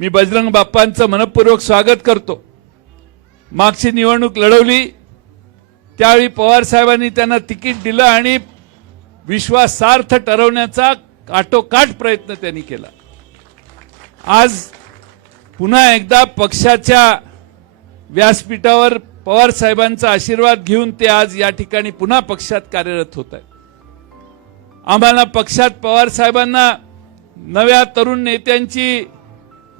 मी बजरंग बाप्पांचं मनपूर्वक स्वागत करतो. मागची निवडणूक लढवली. त्यावेळी पवार साहेबांनी त्यांना तिकीट दिलं आणि विश्वासार्थ ठरवण्याचा काटोकाट प्रयत्न त्यांनी केला. आज पुन्हा एकदा पक्षाच्या व्यासपीठावर पवार साहेबांचा आशीर्वाद घेऊन ते आज या ठिकाणी पुन्हा पक्षात कार्यरत होत आहेत. आम्हाला पक्षात पवार साहेबांना नव्या तरुण नेत्यांची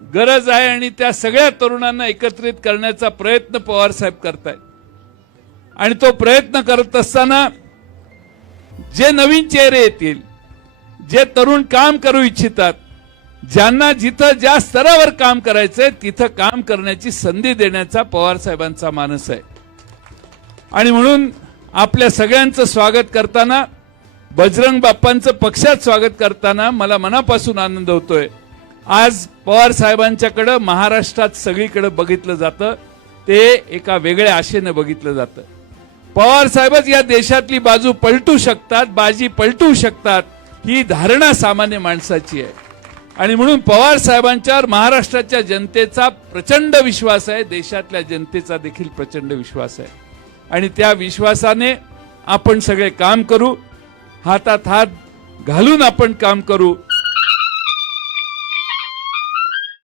गरज आहे आणि त्या सगळ्या तरुणांना एकत्रित करण्याचा प्रयत्न पवार साहेब करतायत. आणि तो प्रयत्न करत असताना जे नवीन चेहरे येतील जे तरुण काम करू इच्छितात ज्यांना जिथं ज्या स्तरावर काम करायचंय तिथं काम करण्याची संधी देण्याचा पवार साहेबांचा मानस आहे. आणि म्हणून आपल्या सगळ्यांचं स्वागत करताना बजरंग बाप्पांचं पक्षात स्वागत करताना मला मनापासून आनंद होतोय. आज पवार साहेबांच्याकडं महाराष्ट्रात सगळीकडं बघितलं जातं. ते एका वेगळ्या आशेनं बघितलं जातं. पवार साहेबच या देशातली बाजू पलटू शकतात बाजी पलटू शकतात ही धारणा सामान्य माणसाची आहे. आणि म्हणून पवार साहेबांच्यावर महाराष्ट्राच्या जनतेचा प्रचंड विश्वास आहे देशातल्या जनतेचा देखील प्रचंड विश्वास आहे. आणि त्या विश्वासाने आपण सगळे काम करू हातात हात घालून आपण काम करू